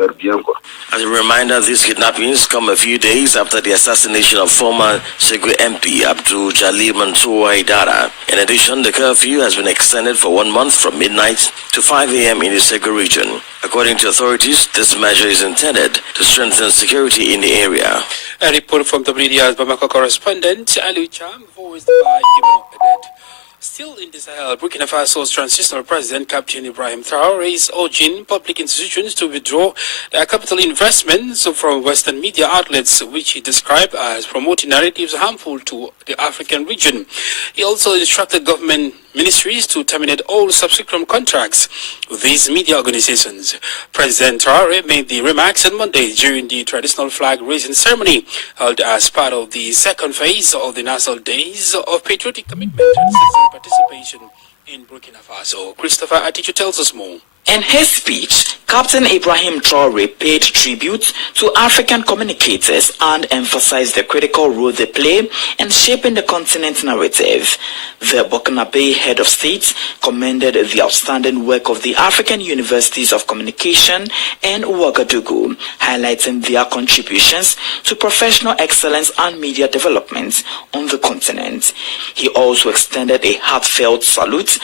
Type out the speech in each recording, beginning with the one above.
As a reminder, these kidnappings come a few days after the assassination of former Segui MP Abdul Jalil Mansour Haidara. In addition, the curfew has been extended for 1 month from midnight to 5 a.m. in the Segui region. According to authorities, this measure is intended to strengthen security in the area. A report from WDR's Bamako correspondent Ali Cham, voiced by Imo Edet. Still in the Sahel, Burkina Faso's transitional president, Captain Ibrahim Traoré, is urging public institutions to withdraw their capital investments from Western media outlets, which he described as promoting narratives harmful to the African region. He also instructed government ministries to terminate all subsequent contracts with these media organizations. President Traoré made the remarks on Monday during the traditional flag-raising ceremony held as part of the second phase of the National Days of Patriotic Commitment and Citizen Participation in Burkina Faso. Christopher Atichu tells us more. In his speech, Captain Ibrahim Traoré paid tribute to African communicators and emphasized the critical role they play in shaping the continent's narrative. The Burkinabe head of state commended the outstanding work of the African Universities of Communication in Ouagadougou, highlighting their contributions to professional excellence and media development on the continent. He also extended a heartfelt salute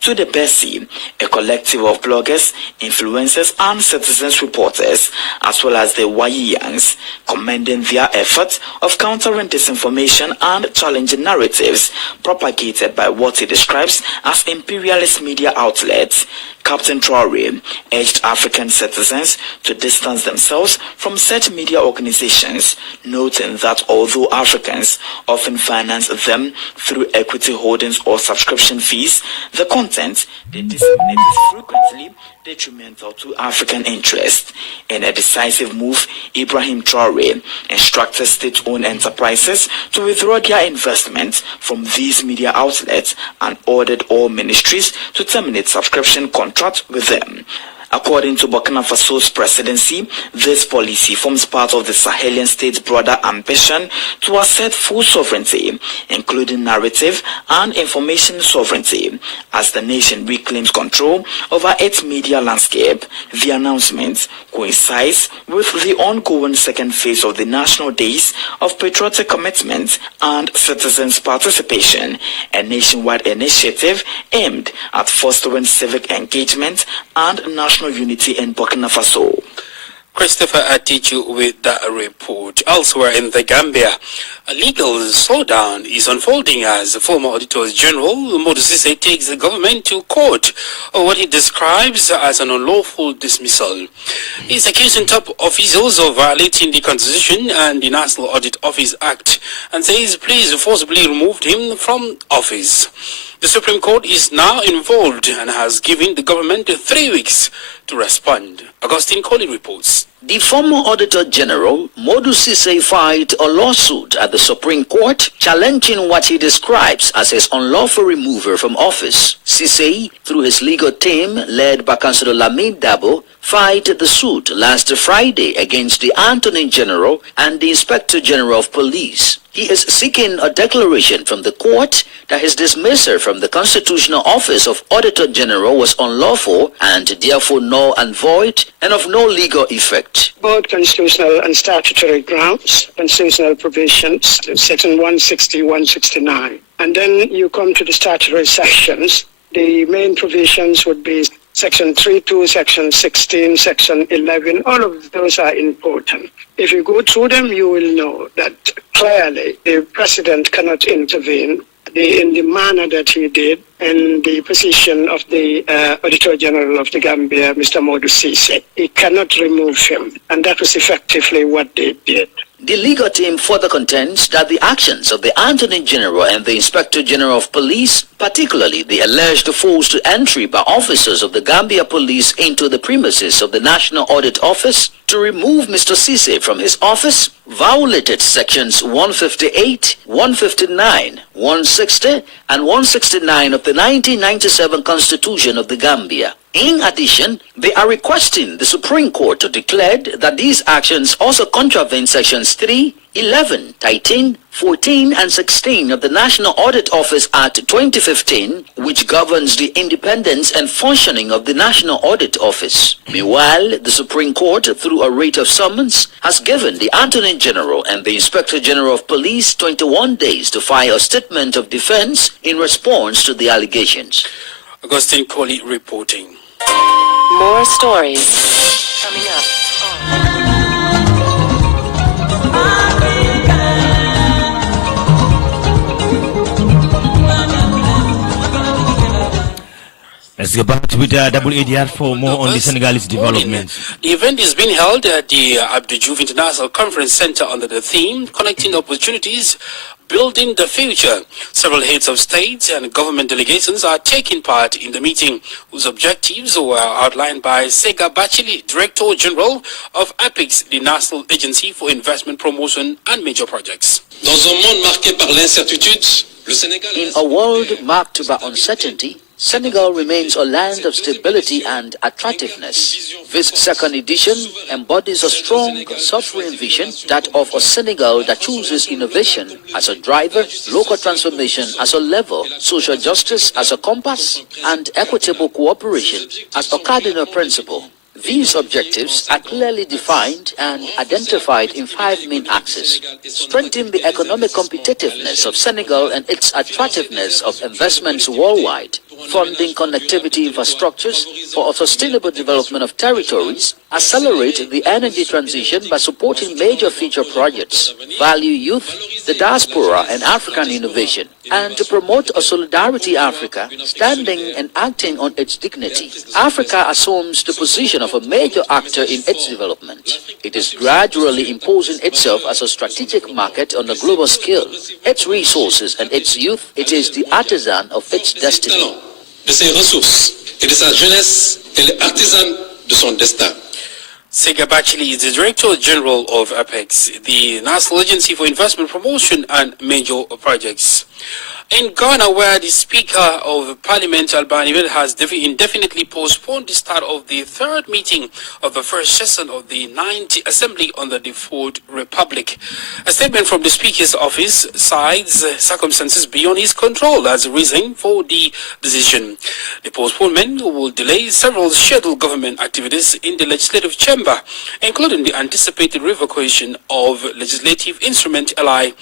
to the BESI, a collective of bloggers, influencers, and citizens reporters, as well as the Wayans, commending their efforts of countering disinformation and challenging narratives propagated by what he describes as imperialist media outlets. Captain Traoré urged African citizens to distance themselves from such media organizations, noting that although Africans often finance them through equity holdings or subscription fees, the content they disseminate is frequently detrimental to African interests. In a decisive move, Ibrahim Traoré instructed state-owned enterprises to withdraw their investments from these media outlets and ordered all ministries to terminate subscription contracts with them. According to Burkina Faso's presidency, this policy forms part of the Sahelian state's broader ambition to assert full sovereignty, including narrative and information sovereignty, as the nation reclaims control over its media landscape. The announcement coincides with the ongoing second phase of the National Days of Patriotic Commitment and Citizens Participation, a nationwide initiative aimed at fostering civic engagement and national unity in Burkina Faso. Christopher Atichu with that report. Elsewhere in the Gambia, a legal slowdown is unfolding as the former Auditor General Modou Cissé takes the government to court over what he describes as an unlawful dismissal. He is accusing top officials of violating the Constitution and the National Audit Office Act and says police forcibly removed him from office. The Supreme Court is now involved and has given the government 3 weeks to respond. Augustine Colley reports. The former Auditor General, Modou Cissé, filed a lawsuit at the Supreme Court challenging what he describes as his unlawful removal from office. Cissé, through his legal team led by Councillor Lamid Dabo, filed the suit last Friday against the Attorney General and the Inspector General of Police. He is seeking a declaration from the court that his dismissal from the constitutional office of Auditor General was unlawful and therefore null and void and of no legal effect. Both constitutional and statutory grounds, constitutional provisions, section 160, 169. And then you come to the statutory sections. The main provisions would be Section 3.2, Section 16, Section 11, all of those are important. If you go through them, you will know that clearly the President cannot intervene in the manner that he did in the position of the Auditor General of the Gambia, Mr. Modou Cissé. He cannot remove him, and that was effectively what they did. The legal team further contends that the actions of the Attorney General and the Inspector General of Police, particularly the alleged forced entry by officers of the Gambia Police into the premises of the National Audit Office to remove Mr. Cissé from his office, violated sections 158, 159, 160, and 169 of the 1997 Constitution of the Gambia. In addition, they are requesting the Supreme Court to declare that these actions also contravene sections 3, 11, 13, 14, and 16 of the National Audit Office Act 2015, which governs the independence and functioning of the National Audit Office. Meanwhile, the Supreme Court, through a writ of summons, has given the Attorney General and the Inspector General of Police 21 days to file a statement of defense in response to the allegations. Augustine Colley reporting. More stories coming up. Let's go back with WADR for more on the Senegalese developments. The event is being held at the Abdou Diouf International Conference Center under the theme Connecting Opportunities, Building the Future. Several heads of state and government delegations are taking part in the meeting, whose objectives were outlined by Sega Bachili, Director General of APEX, the National Agency for Investment Promotion and Major Projects. Dans un monde marqué par l'incertitude, le Sénégal... In a world marked by uncertainty, Senegal remains a land of stability and attractiveness. This second edition embodies a strong, sovereign vision, that of a Senegal that chooses innovation as a driver, local transformation as a lever, social justice as a compass, and equitable cooperation as a cardinal principle. These objectives are clearly defined and identified in 5 main axes: strengthen the economic competitiveness of Senegal and its attractiveness of investments worldwide, funding connectivity infrastructures for a sustainable development of territories, accelerate the energy transition by supporting major future projects, value youth, the diaspora, and African innovation, and to promote a Solidarity Africa standing and acting on its dignity. Africa assumes the position of a major actor in its development. It is gradually imposing itself as a strategic market on a global scale. Its resources and its youth, it is the artisan of its destiny. De ses ressources et de sa jeunesse, elle est artisane de son destin. Sega Bachili is the Director General of APEX, the National Agency for Investment Promotion and Major Projects. In Ghana, where the Speaker of Parliament, Albani, has indefinitely postponed the start of the third meeting of the first session of the 9th Assembly under the Fourth Republic. A statement from the Speaker's office cites circumstances beyond his control as a reason for the decision. The postponement will delay several scheduled government activities in the legislative chamber, including the anticipated revocation of legislative instrument LI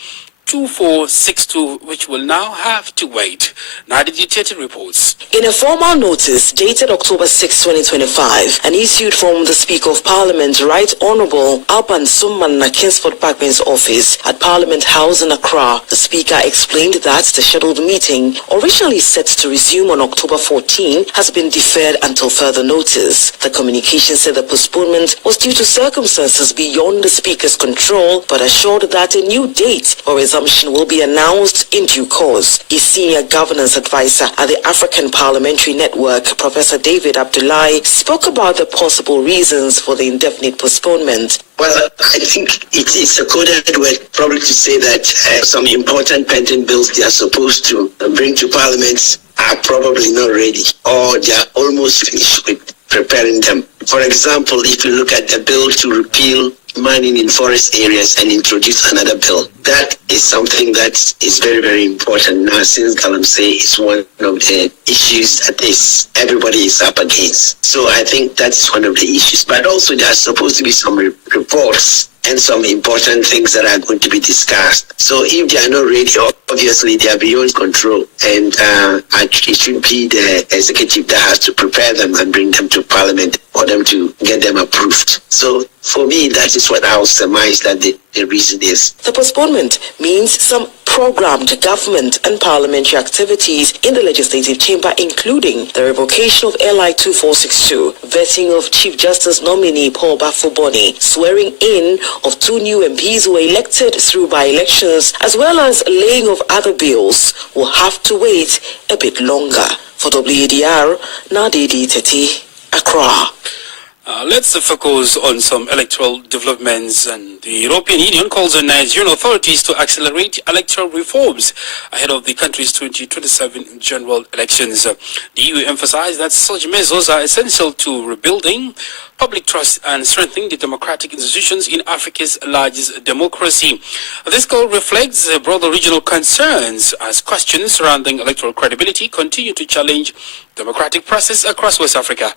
2462, which will now have to wait. Now the detailed reports. In a formal notice dated October 6, 2025, and issued from the Speaker of Parliament, Right Honourable Alban Summan Kingsford Parkman's office at Parliament House in Accra, the Speaker explained that the scheduled meeting, originally set to resume on October 14, has been deferred until further notice. The communication said the postponement was due to circumstances beyond the Speaker's control, but assured that a new date for resumption will be announced in due course. His senior governance advisor at the African Parliamentary Network, Professor David Abdullahi, spoke about the possible reasons for the indefinite postponement. Well, I think it is a coded word probably to say that some important pending bills they are supposed to bring to Parliament are probably not ready, or they are almost finished with preparing them. For example, if you look at the bill to repeal mining in forest areas and introduce another bill, that is something that is very, very important now, since Galamsey is one of the issues that everybody is up against. So I think that's one of the issues. But also there are supposed to be some reports and some important things that are going to be discussed. So if they are not ready, obviously they are beyond control, and it should be the executive that has to prepare them and bring them to Parliament for them to get them approved. So for me, that is what I will surmise that the reason is. The postponement means some programmed government and parliamentary activities in the legislative chamber, including the revocation of LI 2462, vetting of Chief Justice nominee Paul Bafuboni, swearing in of 2 new MPs who were elected through by-elections, as well as laying of other bills, will have to wait a bit longer. For WADR, Nadidi Teti, Accra. Let's focus on some electoral developments. And the European Union calls on Nigerian authorities to accelerate electoral reforms ahead of the country's 2027 general elections. The EU emphasized that such measures are essential to rebuilding public trust and strengthening the democratic institutions in Africa's largest democracy. This call reflects broader regional concerns as questions surrounding electoral credibility continue to challenge democratic process across West Africa.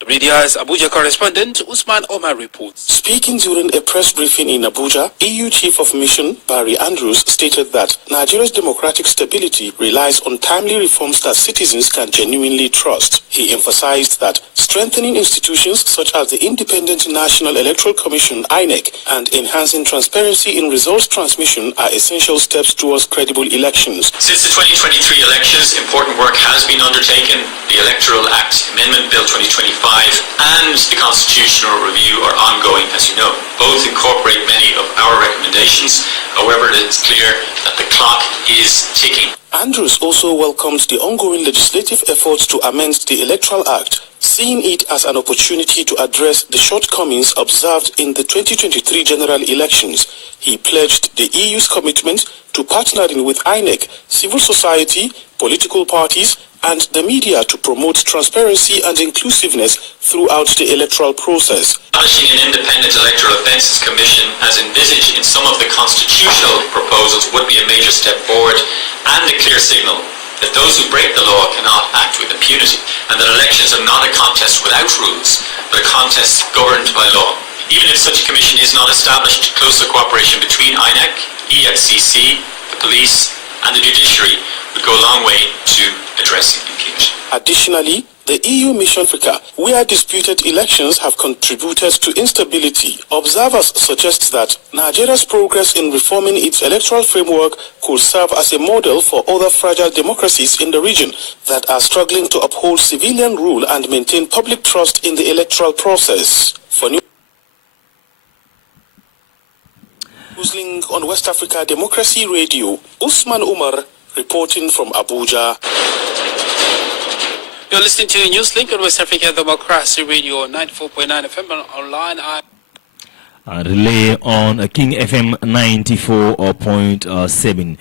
WDR's Abuja correspondent Usman Omar reports. Speaking during a press briefing in Abuja, EU Chief of Mission Barry Andrews stated that Nigeria's democratic stability relies on timely reforms that citizens can genuinely trust. He emphasized that strengthening institutions such as the Independent National Electoral Commission (INEC) and enhancing transparency in results transmission are essential steps towards credible elections. Since the 2023 elections, important work has been undertaken. The Electoral Act Amendment Bill 2025 and the Constitutional Review are ongoing, as you know. Both incorporate many of our recommendations. However, it is clear that the clock is ticking. Andrews also welcomed the ongoing legislative efforts to amend the Electoral Act, seeing it as an opportunity to address the shortcomings observed in the 2023 general elections. He pledged the EU's commitment to partnering with INEC, civil society, political parties, and the media to promote transparency and inclusiveness throughout the electoral process. Establishing an independent electoral offences commission as envisaged in some of the constitutional proposals would be a major step forward and a clear signal that those who break the law cannot act with impunity, and that elections are not a contest without rules, but a contest governed by law. Even if such a commission is not established, closer cooperation between INEC, EFCC, the police and the judiciary would go a long way to addressing impunity. Additionally, the EU Mission Africa, where disputed elections have contributed to instability, observers suggest that Nigeria's progress in reforming its electoral framework could serve as a model for other fragile democracies in the region that are struggling to uphold civilian rule and maintain public trust in the electoral process. For Newslink on West Africa Democracy Radio, Usman Umar reporting from Abuja. You're listening to Newslink on West Africa Democracy Radio 94.9 FM and online. Relay on King FM 94.7.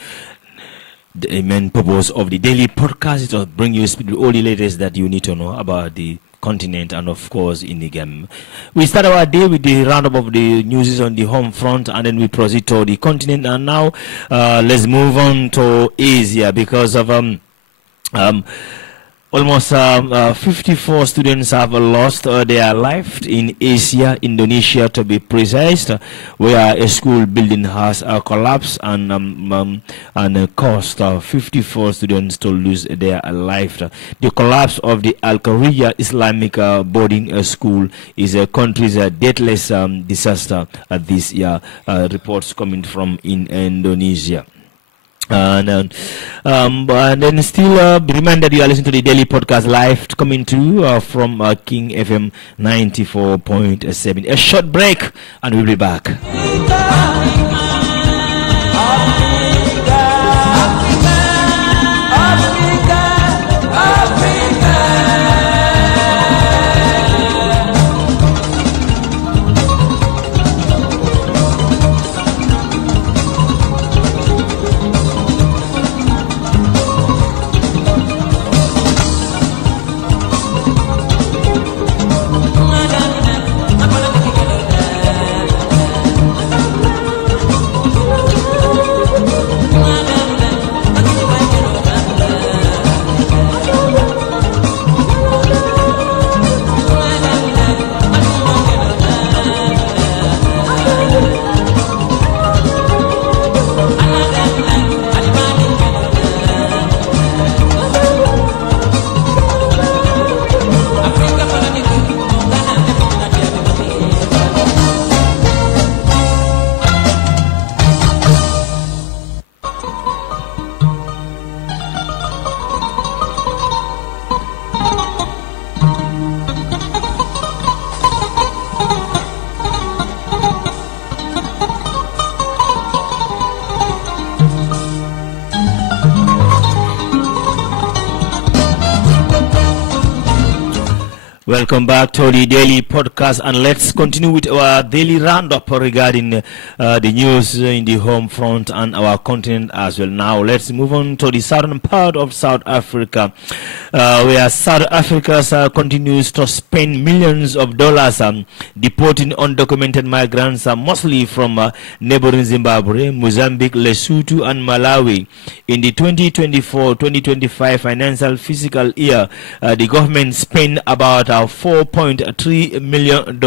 The main purpose of the daily podcast is to bring you all the latest that you need to know about the continent and of course in the game. We start our day with the roundup of the news on the home front, and then we proceed to the continent. And now let's move on to Asia, because of almost 54 students have lost their life in Asia, Indonesia to be precise, where a school building has collapsed and caused 54 students to lose their life. The collapse of the Al-Qaria Islamic boarding school is a country's deathless disaster this year, reports coming from in Indonesia. And then still be reminded you are listening to the daily podcast live coming to you from King FM 94.7. A short break and we'll be back. Welcome back to the daily podcast, and let's continue with our daily roundup regarding the news in the home front and our continent as well. Now let's move on to the southern part of South Africa, where South Africa continues to spend millions of dollars deporting undocumented migrants, mostly from neighboring Zimbabwe, Mozambique, Lesotho and Malawi. In the 2024-2025 financial fiscal year, the government spent about $4.3 million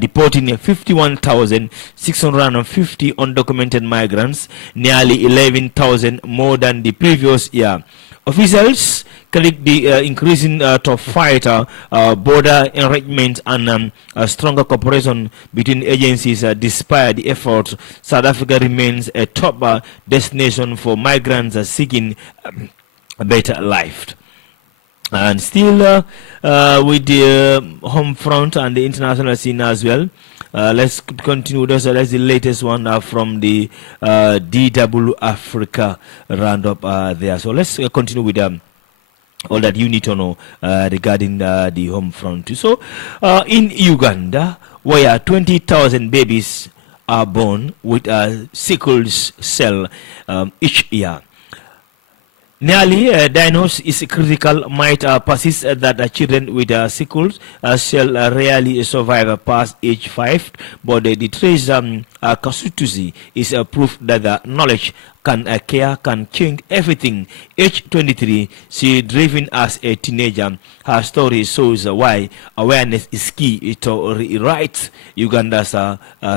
deporting 51,650 undocumented migrants, nearly 11,000 more than the previous year. Officials credit the increasing to fight border enrichment and stronger cooperation between agencies. Despite the efforts, South Africa remains a top destination for migrants seeking a better life. And still with the home front and the international scene as well, let's continue. That's the latest one from the DW Africa roundup there. So let's continue with all that you need to know regarding the home front. So in Uganda, where 20,000 babies are born with sickle cell each year. Nearly diagnosis is critical, might persist that children with sickle cell rarely survive past age 5, but the trace Kasutuzi is proof that the knowledge care can change everything. Age 23, she driven as a teenager. Her story shows why awareness is key to rewrite Uganda's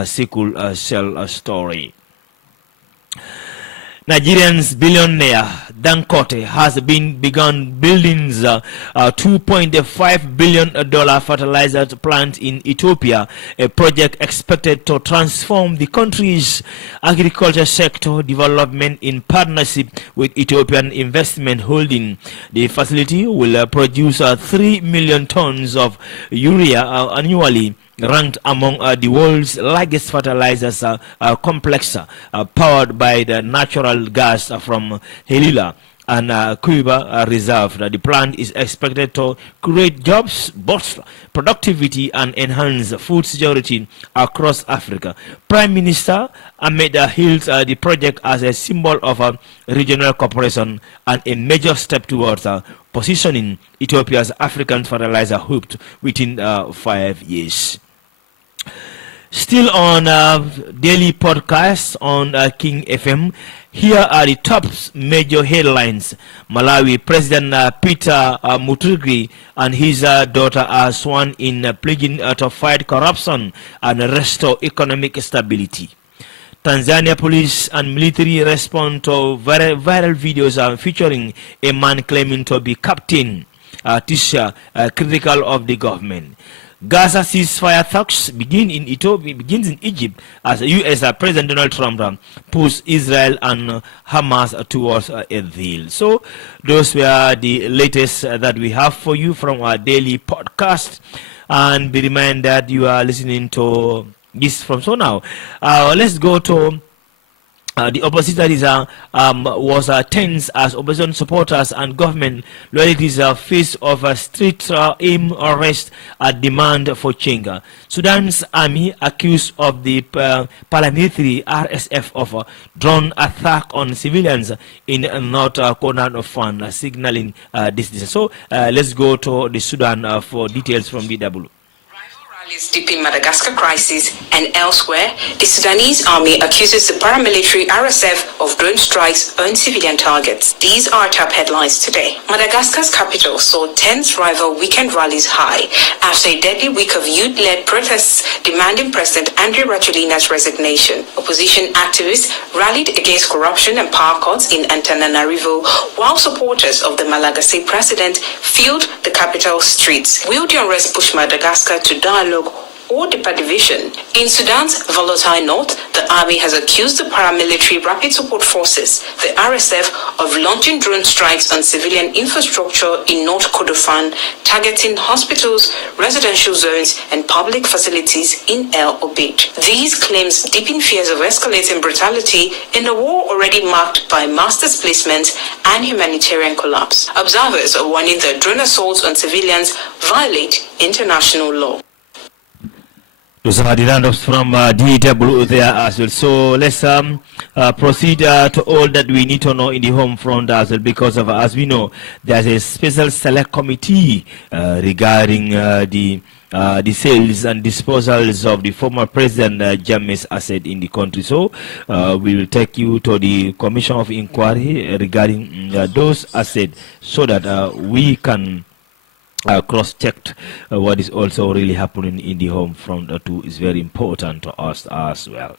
sickle cell story. Nigerian's billionaire Dangote has begun building a $2.5 billion fertilizer plant in Ethiopia, a project expected to transform the country's agriculture sector development in partnership with Ethiopian Investment Holding. The facility will produce 3 million tons of urea annually, ranked among the world's largest fertilizers complex, powered by the natural gas from Helila and Cuba Reserve. The plant is expected to create jobs, boost productivity and enhance food security across Africa. Prime Minister Ahmed hailed the project as a symbol of regional cooperation and a major step towards positioning Ethiopia's African fertilizer hub within 5 years. Still on daily podcast on King FM, here are the top major headlines. Malawi President Peter Mutharika and his daughter are sworn in pledging to fight corruption and restore economic stability. Tanzania police and military respond to viral videos featuring a man claiming to be Captain Tisha, critical of the government. Gaza ceasefire talks begins in Egypt as U.S. President Donald Trump pushes Israel and Hamas towards a deal. So those were the latest that we have for you from our daily podcast. And be reminded that you are listening to this from so now. Let's go to the opposition that is was tense as opposition supporters and government loyalties face of a street aim arrest and demand for change. Sudan's army accused of the paramilitary RSF of drone attack on civilians in north corner of Fan, signaling this. So let's go to the Sudan for details from DW. Deep in Madagascar crisis and elsewhere, the Sudanese army accuses the paramilitary RSF of drone strikes on civilian targets. These are top headlines today. Madagascar's capital saw tense rival weekend rallies high after a deadly week of youth-led protests demanding President Andry Rajoelina's resignation. Opposition activists rallied against corruption and power cuts in Antananarivo, while supporters of the Malagasy president filled the capital's streets. Will the unrest push Madagascar to dialogue or deeper division? In Sudan's volatile north, the The army has accused the paramilitary Rapid Support Forces, the RSF, of launching drone strikes on civilian infrastructure in North Kordofan, targeting hospitals, residential zones, and public facilities in El Obeid. These claims deepen fears of escalating brutality in a war already marked by mass displacement and humanitarian collapse. Observers are warning that drone assaults on civilians violate international law. Those are the roundups from DW there as well. So let's proceed to all that we need to know in the home front as well, because of, as we know, there's a special select committee regarding the sales and disposals of the former president Jammeh's asset in the country. So we will take you to the commission of inquiry regarding those assets, so that we can cross-checked what is also really happening in the home front too is very important to us as well.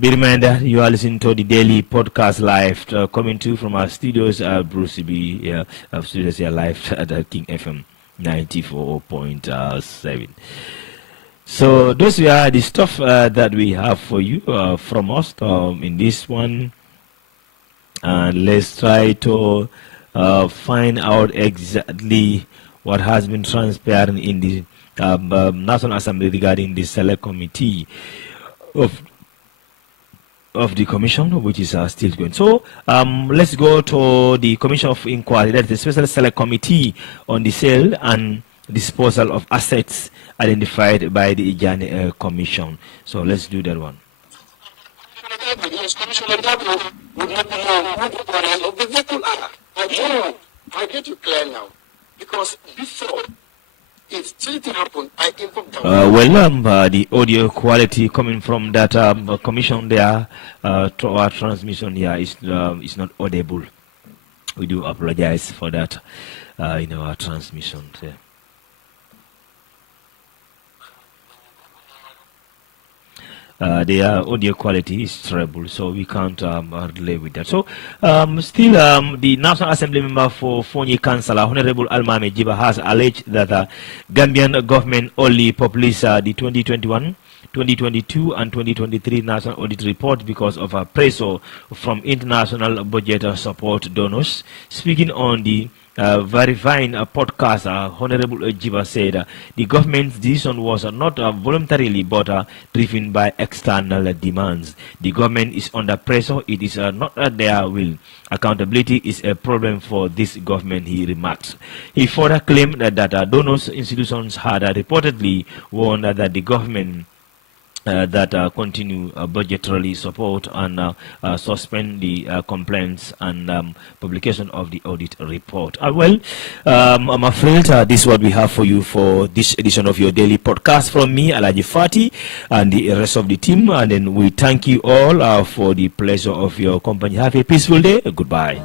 Be reminded, you are listening to the daily podcast live coming to you from our studios, Bruce B, studios here live at King FM 94.7. So those are the stuff that we have for you from us in this one, and let's try to find out exactly what has been transpiring in the National Assembly regarding the select committee of the commission, which is still going. So let's go to the commission of inquiry. That's the special select committee on the sale and disposal of assets identified by the Ijani Commission. So let's do that one. I get you clear now. Because before, if something happened, I informed the audio quality coming from that commission there to our transmission here is not audible. We do apologize for that in our transmission there. The audio quality is terrible, so we can't relay with that. So, still, the National Assembly member for Fonyi Councillor, Honorable Almame Jiba, has alleged that Gambian government only published the 2021, 2022, and 2023 National Audit Report because of pressure from international budget support donors. Speaking on the verifying podcast, Honorable Jiba said the government's decision was not voluntarily but driven by external demands. The government is under pressure. It is not their will. Accountability is a problem for this government, he remarks. He further claimed that donors institutions had reportedly warned that the government continue budgetary support and suspend the complaints and publication of the audit report. I'm afraid this is what we have for you for this edition of your daily podcast from me, ALHAGIE Fati, and the rest of the team. And then we thank you all for the pleasure of your company. Have a peaceful day. Goodbye.